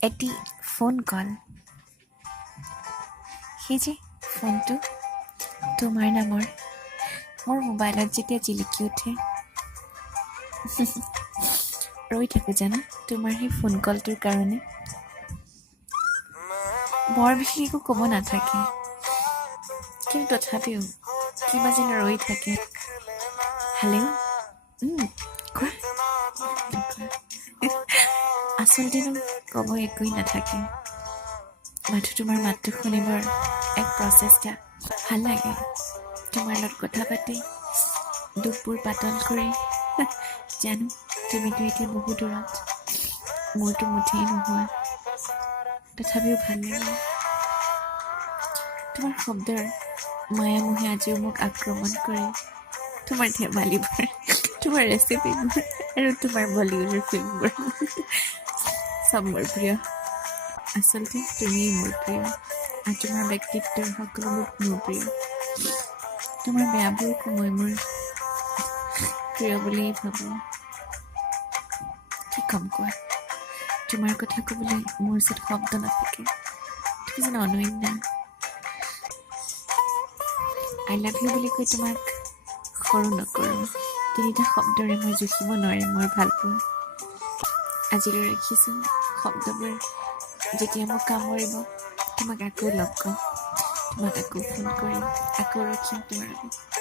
এটি ফোন কল, সেই যে ফোনটো তোমাৰ নামৰ মোৰ মোবাইলত যেতিয়া জিলিকি উঠে, ৰৈ থাকোঁ জানা তোমাৰ সেই ফোন কলটোৰ কাৰণে। বৰ বিশেষ একো ক'ব নাথাকে, কিন্তু তথাপিও কিবা যেন ৰৈ থাকে। হেল্ল', কোৱা। আচলতেনো ক'ব একোৱেই নাথাকে, মাথো তোমাৰ মাতটো শুনিবৰ এক প্ৰচেষ্টা। ভাল লাগে তোমাৰ লগত কথা পাতি, দুখবোৰ পাতল কৰি। জানো তুমিতো এতিয়া বহু দূৰত, মোৰতো মুঠেই নোহোৱা, তথাপিও ভাল লাগে। তোমাৰ শব্দৰ মায়ামোহে আজিও মোক আক্ৰমণ কৰে। তোমাৰ ধেমালিবোৰ, তোমাৰ ৰেচিপিবোৰ আৰু তোমাৰ বলিউডৰ ফিল্মবোৰ চব মোৰ প্ৰিয়। আচলতে তুমিয়েই মোৰ প্ৰিয়, আৰু তোমাৰ ব্যক্তিত্বৰ সকলোবোৰ মোৰ প্ৰিয়। তোমাৰ বেয়াবোৰকো মই মোৰ প্ৰিয় বুলিয়েই ভাবোঁ। কি ক'ম কোৱা, তোমাৰ কথা ক'বলৈ মোৰ ওচৰত শব্দ নাথাকে। তুমি যেন অনন্যা। আই লাভ ইউ বুলি কৈ তোমাক সৰু নকৰোঁ, তিনিটা শব্দৰে মই জুখিব নোৱাৰিম মোৰ ভালপোৱা। আজিলৈ ৰাখিছোঁ শব্দবোৰ, যেতিয়া মোক কামুৰিব তোমাক আকৌ লগ পাম, তোমাক আকৌ ফোন কৰিম, আকৌ ৰখিম তোমাৰ বাবে।